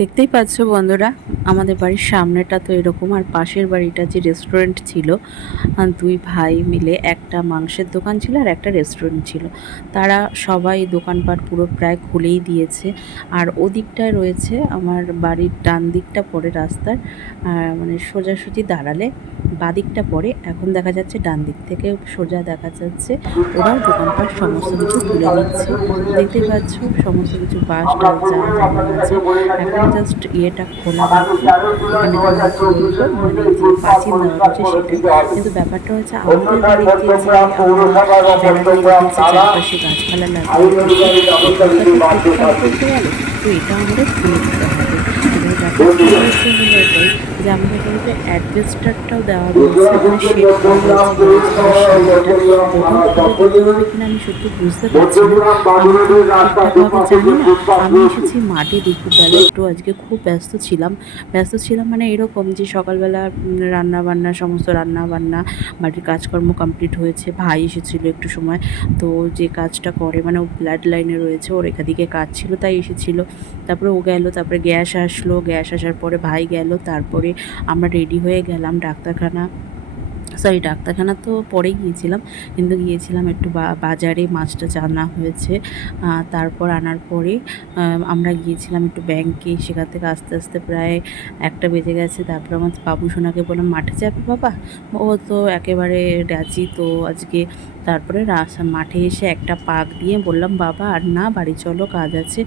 দেখতেই পাচ্ছ বন্ধুরা, আমাদের বাড়ির সামনেটা তো এরকম আর পাশের বাড়িটা যে রেস্টুরেন্ট ছিল দুই ভাই মিলে একটা মাংসের দোকান ছিল আর একটা রেস্টুরেন্ট ছিল। তারা সবাই দোকানপাট পুরো প্রায় খুলেই দিয়েছে। আর ওদিকটায় রয়েছে আমার বাড়ির ডান দিকটা পড়ে রাস্তার মানে সোজাসুজি দাঁড়ালে বাদিকটা পড়ে এখন দেখা যাচ্ছে ডান দিক থেকে সোজা দেখা যাচ্ছে। ওরাও দোকানপাট সমস্ত কিছু তুলে নিচ্ছে। দেখতেই পাচ্ছ সমস্ত কিছু বাস টাস যা এখন জাস্ট ইয়েটা খোলা বাকি মানে তোমরা কি বলব মানে যে পাঁচিল দেওয়া হচ্ছে সেটা। কিন্তু ব্যাপারটা হচ্ছে আমাদের চারপাশে গাছপালা লাগিয়ে তো এটা আমাদের খুলে দিতে হবে এবার ব্যাপারটা হচ্ছে হলো আমাদের অ্যাডভেস্টারটাও দেওয়া রয়েছে মানে শেড করা কিনা আমি সত্যি বুঝতে পারছি না। আমি এসেছি মাঠে দুপুরবেলা একটু আজকে খুব ব্যস্ত ছিলাম। ব্যস্ত ছিলাম মানে এরকম যে সকালবেলা রান্না বান্না সমস্ত রান্না বান্না বাড়ির কাজকর্ম কমপ্লিট হয়েছে ভাই এসেছিল একটু সময় তো যে কাজটা করে মানে ও ব্লাড লাইনে রয়েছে ওর একাদিকে কাজ ছিল তাই এসেছিল। তারপরে ও গেল তারপরে গ্যাস আসলো গ্যাস আসার পরে ভাই গেল তারপরে আমরা রেডি হয়ে গেলাম ডাক্তারখানা। সরি ডাক্তারখানা তো পরে গিয়েছিলাম, কিন্তু গিয়েছিলাম একটু বাজারে মাছটা জানা হয়েছে। তারপর আনার পরে আমরা গিয়েছিলাম একটু ব্যাংকে, সেখান থেকে আস্তে আস্তে প্রায় একটা বেজে গেছে। তারপর আমার বাবু সোনাকে বললাম, মাঠে যাবে বাবা? ও তো একেবারে রাজি। তো আজকে তারপরে মাঠে এসে একটা পাক দিয়ে বললাম, বাবা, আর না, বাড়ি চলো, কাজ আছে।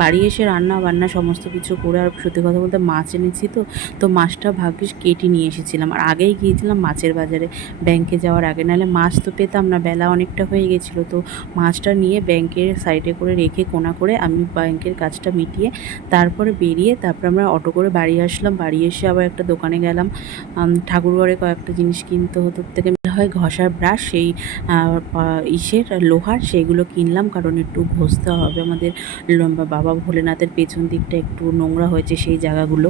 বাড়ি এসে রান্না বান্না সমস্ত কিছু করে, আর সত্যি কথা বলতে মাছ এনেছি তো তো মাছটা ভাগ্যিস কেটে নিয়ে এসেছিলাম। আর আগেই গিয়েছিলাম মাছের বাজারে। ব্যাংকে যাওয়ার আগে। নাহলে মাছ তো পেতাম না, বেলা অনেকটা হয়ে গেছিল। তো মাছটা নিয়ে ব্যাংকের সাইডে করে রেখে কোনা করে আমি ব্যাংকের কাজটা মিটিয়ে তারপরে বেরিয়ে তারপর আমরা অটো করে বাড়ি আসলাম। বাড়ি এসে আবার একটা দোকানে গেলাম। ঠাকুরঘরে কয়েকটা জিনিস কিনতে হতো। থেকে হয় ঘষার ব্রাশ, সেই ইসের লোহার, সেইগুলো কিনলাম। কারণ একটু ঘষতে হবে আমাদের। বাবা ভোলেনাথের পেছন দিকটা একটু নোংরা হয়েছে সেই জায়গাগুলো।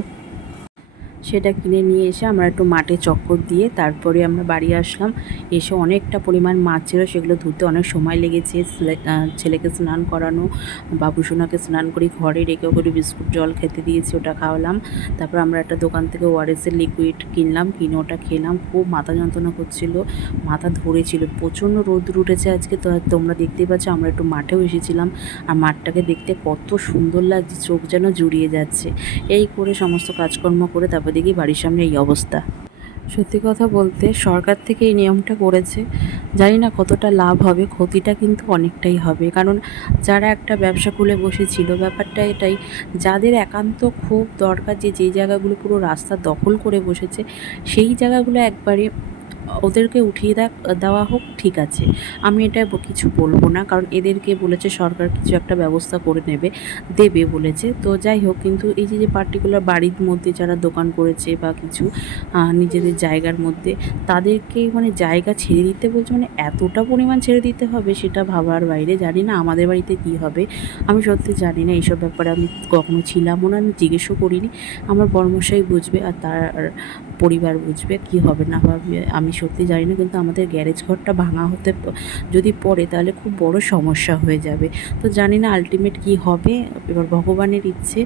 সেটা কিনে নিয়ে এসে আমরা একটু মাঠে চক্কর দিয়ে তারপরে আমরা বাড়ি আসলাম। এসে অনেকটা পরিমাণ মাছ ছিল, সেগুলো ধুতে অনেক সময় লেগেছে। ছেলেকে স্নান করানো বাবুসোনাকে স্নান করি, ঘরে রেখে করে বিস্কুট জল খেতে দিয়েছি, ওটা খাওয়ালাম। তারপর আমরা একটা দোকান থেকে ওআরএসের লিকুইড কিনলাম, কিনে ওটা খেলাম। খুব মাথা যন্ত্রণা করছিল, মাথা ধরেছিল, প্রচণ্ড রোদ উঠেছে আজকে। তো তোমরা দেখতেই পাচ্ছ, আমরা একটু মাঠেও এসেছিলাম। আর মাঠটাকে দেখতে কত সুন্দর লাগছে, চোখ যেন জুড়িয়ে যাচ্ছে। এই করে সমস্ত কাজকর্ম করে তারপর দেখি বাড়ির সামনে এই অবস্থা। সত্যি কথা বলতে সরকার থেকে এই নিয়মটা করেছে। জানি না কতটা লাভ হবে, ক্ষতিটা কিন্তু অনেকটাই হবে। কারণ যারা একটা ব্যবসা খুলে বসেছিল, ব্যাপারটা এটাই, যাদের একান্ত খুব দরকার যে যে জায়গাগুলো পুরো রাস্তা দখল করে বসেছে, সেই জায়গাগুলো একবারে ওদেরকে উঠিয়ে দেওয়া হোক, ঠিক আছে। আমি এটা কিছু বলব না, কারণ এদেরকে বলেছে সরকার কিছু একটা ব্যবস্থা করে নেবে, দেবে বলেছে। তো যাই হোক, কিন্তু এই যে যে পার্টিকুলার বাড়ির মধ্যে যারা দোকান করেছে বা কিছু নিজেদের জায়গার মধ্যে, তাদেরকে মানে জায়গা ছেড়ে দিতে বলছে মানে এতটা পরিমাণ ছেড়ে দিতে হবে সেটা ভাবার বাইরে। জানি না আমাদের বাড়িতে কী হবে। আমি সত্যি জানি না এইসব ব্যাপারে আমি কখনো ছিলামও না, আমি জিজ্ঞেসও করিনি। আমার বর্মশাই বুঝবে আর তার পরিবার বুঝবে কি হবে না হবে, আমি সত্যি জানি না, কিন্তু আমাদের গ্যারেজ ঘরটা ভাঙা হতে যদি পড়ে তাহলে খুব বড় সমস্যা হয়ে যাবে। তো জানি না আলটিমেট কি হবে, এবার ভগবানের ইচ্ছে।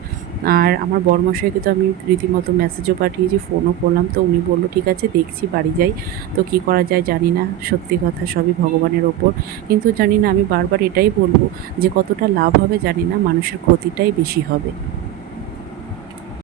আর আমার বর্মশাইকে তো আমি রীতিমতো মেসেজও পাঠিয়েছি ফোনও করলাম, তো উনি বলল, ঠিক আছে, দেখছি, বাড়ি যাই। তো কি করা যায় জানি না, সত্যি কথা, সবই ভগবানের ওপর। কিন্তু জানি না, আমি বারবার এটাই বলব যে কতটা লাভ হবে জানি না, মানুষের ক্ষতিটাই বেশি হবে।